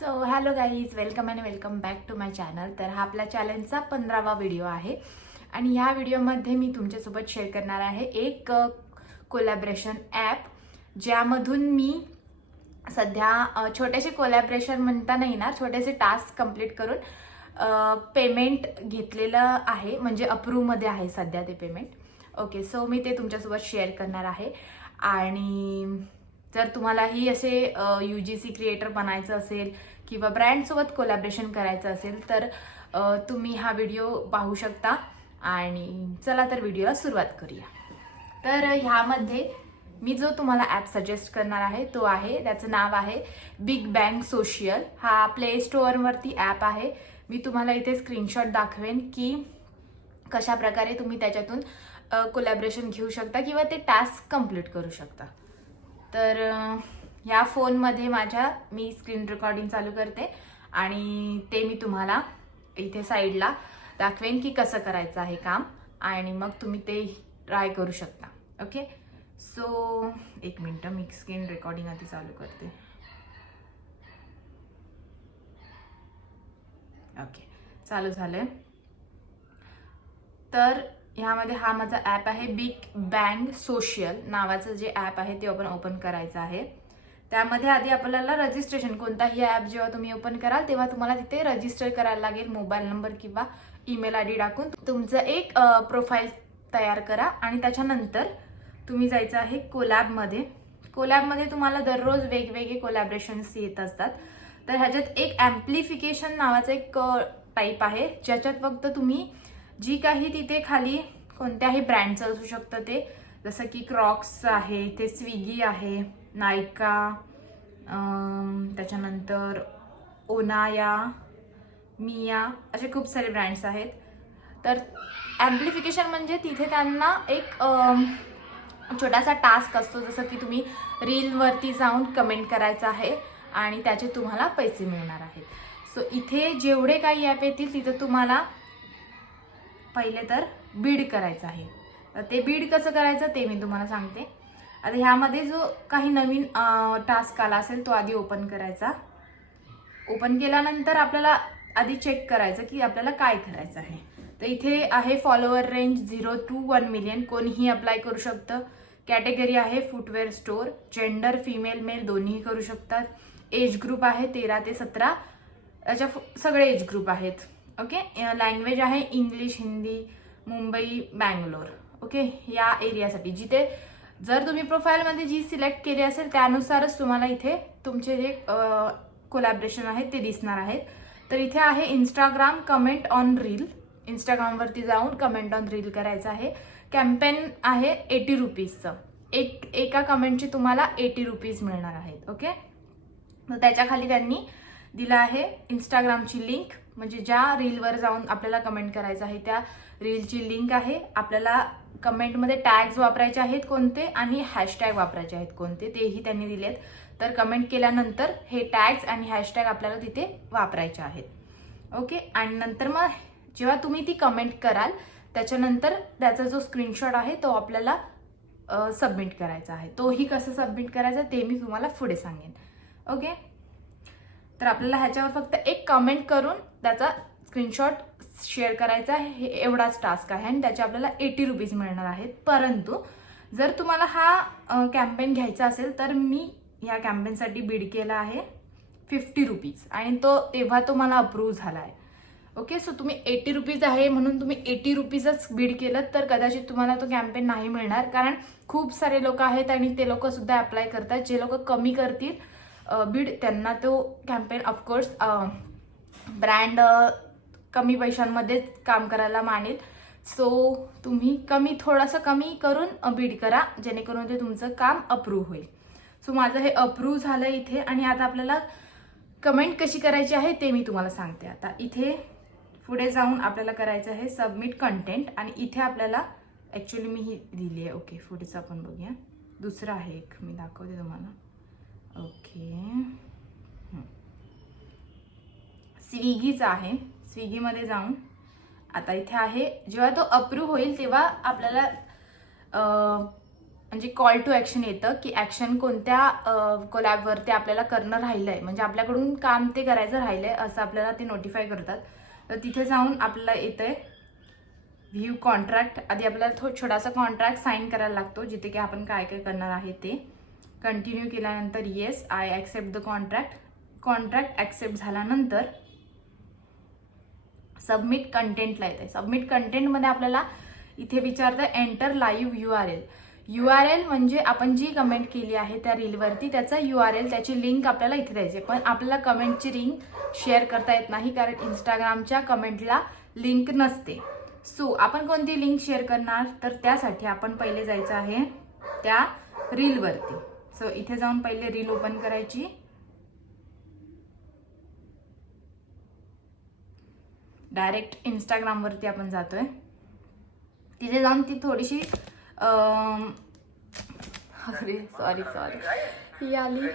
So hello guys, welcome and welcome back to my channel. तर हा आपल्या चॅनलचा 15वा व्हिडिओ आहे आणि ह्या व्हिडिओमध्ये मी तुमच्यासोबत शेअर करणार आहे एक कोलॅबरेशन ॲप, ज्यामधून मी सध्या छोटेसे कोलॅबरेशन म्हणता नाही ना, छोटेसे टास्क कंप्लीट करून पेमेंट घेतलेलं आहे, म्हणजे अप्रूव्हमध्ये आहे सध्या ते पेमेंट. ओके, सो मी ते तुमच्यासोबत शेअर करणार आहे. आणि जर तुम्हालाही असे UGC क्रिएटर बनायचं असेल किंवा ब्रँडसोबत कोलॅबरेशन करायचं असेल तर तुम्ही हा व्हिडिओ पाहू शकता. आणि चला तर व्हिडिओला सुरुवात करूया. तर ह्यामध्ये मी जो तुम्हाला ॲप सजेस्ट करणार आहे तो आहे, त्याचं नाव आहे बिग बँग सोशल. हा प्ले स्टोअरवरती ॲप आहे. मी तुम्हाला इथे स्क्रीनशॉट दाखवेन की कशा प्रकारे तुम्ही त्याच्यातून कोलॅबरेशन घेऊ शकता किंवा ते टास्क कंप्लीट करू शकता. तर ह्या फोनमध्ये माझ्या मी स्क्रीन रेकॉर्डिंग चालू करते आणि ते मी तुम्हाला इथे साईडला दाखवेन की कसं करायचं आहे काम, आणि मग तुम्ही ते ट्राय करू शकता. ओके, सो एक मिनटं, मी स्क्रीन रेकॉर्डिंग आधी चालू करते. ओके, चालू झालंय. तर ह्यामध्ये हा माझा ॲप आहे, बिग बँग सोशल नावाचं जे ॲप आहे ते आपण ओपन करायचं आहे. त्यामध्ये आधी आपल्याला रजिस्ट्रेशन, कोणताही ॲप जेव्हा तुम्ही ओपन कराल तेव्हा तुम्हाला तिथे रजिस्टर करायला लागेल. मोबाईल नंबर किंवा ईमेल ID टाकून तुमचं एक प्रोफाईल तयार करा आणि त्याच्यानंतर तुम्ही जायचं आहे कोलॅबमध्ये. कोलॅबमध्ये तुम्हाला दररोज वेगवेगळे कोलॅबरेशन्स येत असतात. तर ह्याच्यात एक ॲम्प्लिफिकेशन नावाचं एक टाईप आहे, ज्याच्यात फक्त तुम्ही जी काही तिथे खाली कोणत्याही ब्रँडचं असू शकतं ते, जसं की क्रॉक्स आहे, ते स्विगी आहे, नायका, त्याच्यानंतर ओनाया, मिया, असे खूप सारे ब्रँड्स आहेत. तर ॲम्प्लिफिकेशन म्हणजे तिथे त्यांना एक छोटासा टास्क असतो, जसं की तुम्ही रीलवरती जाऊन कमेंट करायचं आहे आणि त्याचे तुम्हाला पैसे मिळणार आहेत. सो इथे जेवढे काही ॲप येतील तिथे तुम्हाला पहिले तर बीड करायचं आहे. तर ते बीड कसं करायचं ते मी तुम्हाला सांगते. आता ह्यामध्ये जो काही नवीन टास्क आला असेल तो आधी ओपन करायचा. ओपन केल्यानंतर आपल्याला आधी चेक करायचं की आपल्याला काय करायचं आहे. तर इथे आहे फॉलोअर रेंज 0 to 1 मिलियन, कोणीही अप्लाय करू शकतं. कॅटेगरी आहे footwear store. Gender female male दोन्हीही करू शकतात. एज ग्रुप आहे 13 ते 17, याच्या सगळे एज ग्रुप आहेत. ओके, लँग्वेज आहे इंग्लिश, हिंदी, मुंबई, बँगलोर. ओके, या एरियासाठी जिथे जर तुम्ही प्रोफाईलमध्ये जी सिलेक्ट केली असेल त्यानुसारच तुम्हाला इथे तुमचे जे कोलॅबरेशन आहेत ते दिसणार आहेत. तर इथे आहे इंस्टाग्राम कमेंट ऑन रील. इंस्टाग्रामवरती जाऊन कमेंट ऑन रील करायचं आहे. कॅम्पेन आहे 80 रुपीजचं. एका कमेंटचे तुम्हाला 80 रुपीज मिळणार आहेत. ओके, तर त्याच्या खाली त्यांनी दिलं आहे इंस्टाग्रामची लिंक, म्हणजे ज्या रीलवर जाऊन आपल्याला कमेंट करायचं आहे त्या रीलची लिंक आहे. आपल्याला कमेंटमध्ये टॅग्स वापरायचे आहेत कोणते आणि हॅशटॅग वापरायचे आहेत कोणते, तेही त्यांनी दिलेत. तर कमेंट केल्यानंतर हे टॅग्स आणि हॅशटॅग आपल्याला तिथे वापरायचे आहेत. ओके, आणि नंतर मग जेव्हा तुम्ही ती कमेंट कराल त्याच्यानंतर त्याचा जो स्क्रीनशॉट आहे तो आपल्याला सबमिट करायचा आहे. तोही कसं सबमिट करायचा ते मी तुम्हाला पुढे सांगेन. ओके, तर आपल्याला ह्याच्यावर फक्त एक कमेंट करून त्याचा स्क्रीनशॉट शेअर करायचा आहे. हे एवढाच टास्क आहे आणि त्याचे आपल्याला 80 रुपीज मिळणार आहेत. परंतु जर तुम्हाला हा कॅम्पेन घ्यायचा असेल तर मी या कॅम्पेनसाठी बीड केला आहे 50 रुपीज आणि तेव्हा तो मला अप्रूव्ह झाला आहे. ओके, सो तुम्ही 80 रुपीज आहे म्हणून तुम्ही 80 रुपीजच बीड केलं तर कदाचित तुम्हाला तो कॅम्पेन नाही मिळणार, कारण खूप सारे लोक आहेत आणि ते लोक सुद्धा अप्लाय करतात. जे लोक कमी करतील बीड त्यांना तो कॅम्पेन ऑफकोर्स ब्रँड कमी पैशांमध्ये काम करायला मानेल. सो तुम्ही थोडंसं कमी करून बीड करा, जेणेकरून ते तुमचं काम अप्रूव्ह होईल. सो माझं हे अप्रूव्ह झालं इथे. आणि आता आपल्याला कमेंट कशी करायची आहे ते मी तुम्हाला सांगते. आता इथे पुढे जाऊन आपल्याला करायचं आहे सबमिट कंटेंट, आणि इथे आपल्याला ॲक्च्युली मी ही दिली आहे. ओके, पुढेच आपण बघूया. दुसरं आहे एक, मी दाखवते तुम्हाला. ओके, स्विगीचा आहे. स्विगीमध्ये जाऊन आता इथे आहे, जेव्हा तो अप्रूव्ह होईल तेव्हा आपल्याला म्हणजे कॉल टू ॲक्शन येतं की ॲक्शन कोणत्या कोलॅबवरती आपल्याला करणं राहिलं आहे, म्हणजे आपल्याकडून काम ते करायचं राहिलं आहे असं आपल्याला ते नोटिफाय करतात. तर तिथे जाऊन आपल्याला येतं आहे व्ह्यू कॉन्ट्रॅक्ट. आधी आपल्याला छोटासा कॉन्ट्रॅक्ट साईन करायला लागतो जिथे की आपण काय काय करणार आहे ते. कंटिन्यू केल्यानंतर yes I accept the contract accept झाल्यानंतर सबमिट कंटेंटला येते. सबमिट कंटेंटमध्ये आपल्याला इथे विचारतं एंटर लाईव्ह URL म्हणजे आपण जी कमेंट केली आहे त्या रीलवरती त्याचा URL, त्याची लिंक आपल्याला इथे द्यायची. पण आपल्याला कमेंटची लिंक शेअर करता येत नाही कारण इंस्टाग्रामच्या कमेंटला लिंक नसते. सो आपण कोणती लिंक शेअर करणार, तर त्यासाठी आपण पहिले जायचं आहे त्या रीलवरती. सो इथे जाऊन पहिले रील ओपन करायची. डायरेक्ट इंस्टाग्रामवरती आपण जातोय. तिथे जाऊन ती थोडीशी अरे सॉरी ही आली.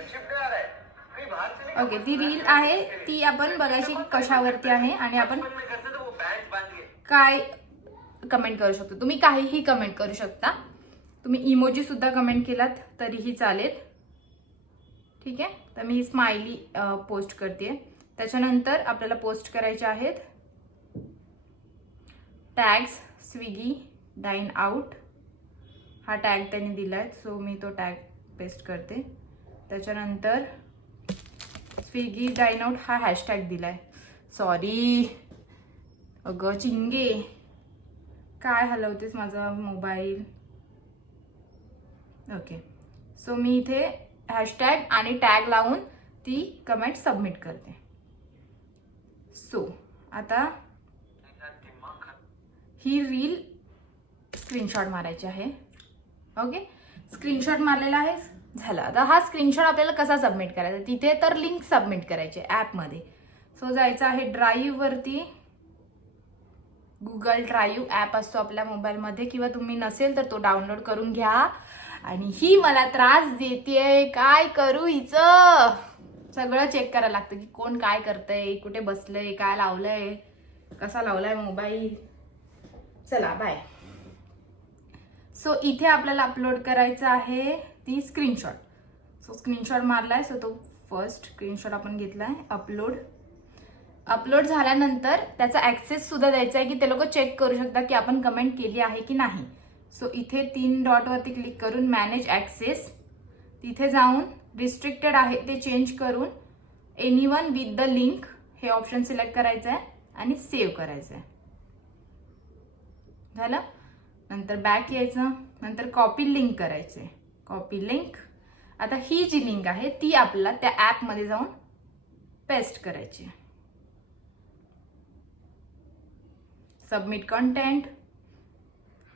ओके, ती रील आहे ती आपण बघायची की कशावरती आहे आणि आपण काय कमेंट करू शकतो. तुम्ही काहीही कमेंट करू शकता. तुम्ही इमोजी सुद्धा कमेंट केलात तरीही चालेल. ठीक आहे, तर मी स्माइली पोस्ट करते. त्याच्यानंतर आपल्याला पोस्ट करायचे आहेत टॅग्स स्विगी डाईन आउट. हा टॅग त्यांनी दिलाय सो मी तो टॅग पेस्ट करते. त्याच्यानंतर स्विगी डाईन आउट हा हॅशटॅग दिलाय. सॉरी अगं चिंगे, काय हलवतेस माझा मोबाईल. ओके, सो मी इथे हॅशटॅग आणि टॅग लावून ती कमेंट सबमिट करते. सो आता ही रील स्क्रीनशॉट मारायची आहे. ओके, स्क्रीनशॉट मारलेला आहे. झालं. आता हा स्क्रीनशॉट आपल्याला कसा सबमिट करायचा, तिथे तर लिंक सबमिट करायची ॲपमध्ये. सो जायचं आहे ड्राईव्हवरती. गुगल ड्राईव्ह ॲप असतो आपल्या मोबाईलमध्ये, किंवा तुम्ही नसेल तर तो डाउनलोड करून घ्या. आणि ही मला त्रास देतेय, काय करू हिचं. सगळं चेक करायला लागतं की कोण काय करतंय, कुठे बसलंय, काय लावलंय, कसा लावलाय मोबाईल. चला बाय. सो इथे आपल्याला अपलोड करायचं आहे ती स्क्रीनशॉट. सो स्क्रीनशॉट मारलाय. सो तो फर्स्ट स्क्रीनशॉट आपण घेतलाय. अपलोड झाल्यानंतर त्याचा ॲक्सेस सुद्धा द्यायचा आहे की ते लोक चेक करू शकतात की आपण कमेंट केली आहे की नाही. सो इथे 3 डॉटवरती क्लिक करून मॅनेज ॲक्सेस, तिथे जाऊन रिस्ट्रिक्टेड आहे ते चेंज करून एनीवन विथ द लिंक हे ऑप्शन सिलेक्ट करायचं आहे आणि सेव्ह करायचं आहे. झालं. नंतर बॅक यायचं. नंतर कॉपी लिंक करायचे. Copy link. आता ही जी लिंक आहे ती आपल्याला त्या ॲपमध्ये जाऊन पेस्ट करायची. Submit content,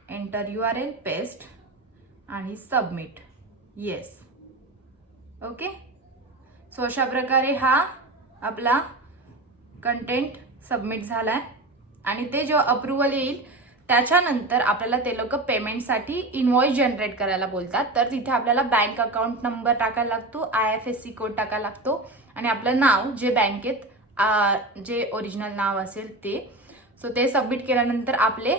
enter URL, paste आणि सबमिट. येस. ओके, सो अशा प्रकारे हा आपला कंटेंट सबमिट झालाय. आणि ते जेव्हा अप्रुव्हल येईल त्याच्यानंतर आपल्याला ते लोक पेमेंटसाठी इनवॉइस जनरेट करायला बोलतात. तर तिथे आपल्याला बँक अकाउंट नंबर टाकायला लागतो, IFSC कोड टाकायला लागतो आणि आपलं नाव जे बँकेत जे ओरिजिनल नाव असेल ते. सो ते सबमिट केल्यानंतर आपले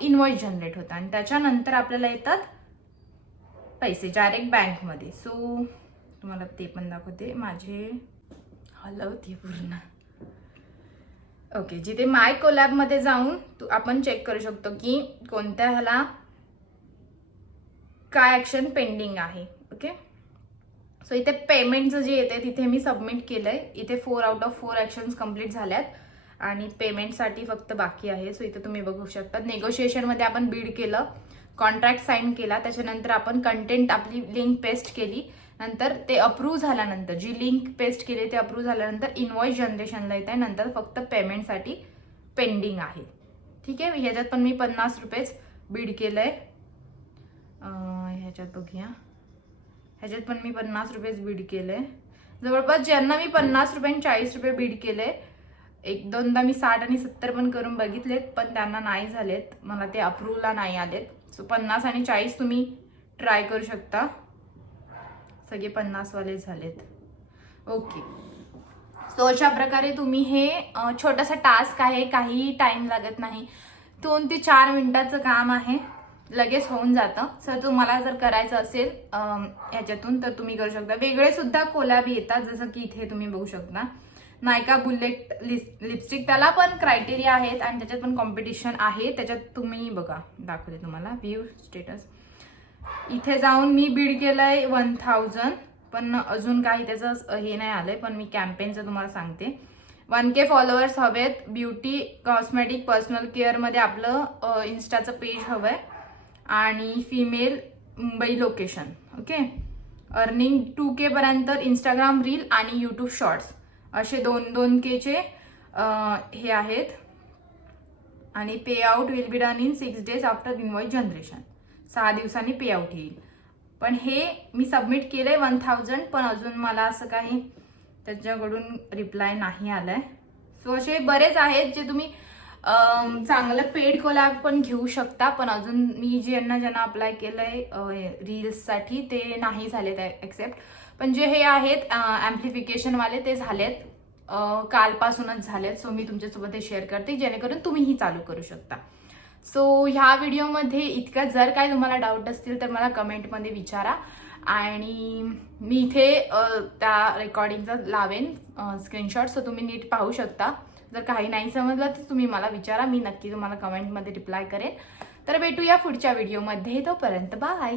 इनवॉइस जनरेट होतात आणि त्याच्यानंतर आपल्याला येतात पैसे डायरेक्ट बँकमध्ये. सो तुम्हाला ते पण दाखवते. माझे हलवते पूर्ण. ओके, जिथे माय कोलॅबमध्ये जाऊन आपण चेक करू शकतो की कोणत्या ह्याला काय ॲक्शन पेंडिंग आहे. ओके, सो इथे पेमेंटचं जे येते तिथे मी सबमिट केलंय. इथे 4 आउट ऑफ 4 ॲक्शन्स कंप्लीट झाल्यात आणि पेमेंटसाठी फक्त बाकी आहे. सो इथे तुम्ही बघू शकता. नेगोशिएशनमध्ये आपण बीड केलं, कॉन्ट्रॅक्ट साईन केला, त्याच्यानंतर आपण कंटेंट आपली लिंक पेस्ट केली. नंतर ते अप्रूव्ह झाल्यानंतर जी लिंक पेस्ट केली ते अप्रूव्ह झाल्यानंतर इनवॉइस जनरेशनला येत आहे. नंतर फक्त पेमेंटसाठी पेंडिंग आहे. ठीक आहे, ह्याच्यात पण मी 50 रुपयेच बीड केलंय. ह्याच्यात बघूया, ह्याच्यात पण मी 50 रुपयेच बीड केलंय. जवळपास ज्यांना मी 50 रुपये आणि 40 रुपये बीड केले, 1-2दा मी 60 आणि 70 पण करून बघितलेत पण त्यांना नाही झालेत, मला ते अप्रूव्हला नाही आलेत. सो 50 आणि 40 तुम्ही ट्राय करू शकता. सगळे 50 वाले झालेत. ओके, सो अशा प्रकारे तुम्ही हे छोटासा टास्क आहे, काही टाइम लागत नाही, 2 ते 4 मिनिटाचं काम आहे. लगेच होऊन जातं. सर तुम्हाला जर करायचं असेल ह्याच्यातून तर तुम्ही करू शकता. वेगळे सुद्धा कोलॅब येतात, जसं की इथे तुम्ही बघू शकता नायका बुलेट लिपस्टिक, त्याला पण क्रायटेरिया आहेत आणि त्याच्यात पण कॉम्पिटिशन आहे. त्याच्यात तुम्ही बघा, दाखवते तुम्हाला व्ह्यू स्टेटस. इथे जाऊन मी बीड केलंय 1000, पण अजून काही त्याचं हे नाही आलंय, पण मी कॅम्पेनचं तुम्हाला सांगते. 1K फॉलोअर्स हवेत. ब्युटी कॉस्मेटिक पर्सनल केअरमध्ये आपलं इन्स्टाचं पेज हवंय आणि female Mumbai location. Okay. Earning 2K पर्यंत इंस्टाग्राम रील आणि यूट्यूब शॉर्ट्स असे 2Kचे हे आहेत. आणि pay out will be done in 6 days after invoice generation. 6 दिवसांनी पे आउट येईल. पण हे मी सबमिट केलंय 1000, पण अजून मला असं काही त्याच्याकडून रिप्लाय नाही आलाय. सो असे बरेच आहेत जे तुम्ही चांगलं पेड कोलॅब पण घेऊ शकता. पण अजून मी ज्यांना अप्लाय केलंय रील्ससाठी ते नाही झालेत ऍक्सेप्ट. पण जे हे आहेत ॲम्प्लिफिकेशनवाले ते झालेत, कालपासूनच झालेत. सो मी तुमच्यासोबत हे शेअर करते जेणेकरून तुम्हीही चालू करू शकता. सो ह्या व्हिडिओमध्ये इतकं. जर काय तुम्हाला डाऊट असतील तर मला कमेंटमध्ये विचारा आणि मी इथे त्या रेकॉर्डिंगचा लावेन स्क्रीनशॉट, सो तुम्ही नीट पाहू शकता. जर काही नाही समजलं तर तुम्ही मला विचारा, मी नक्की तुम्हाला कमेंटमध्ये रिप्लाय करेन. तर भेटूया पुढच्या व्हिडिओमध्ये. तोपर्यंत बाय.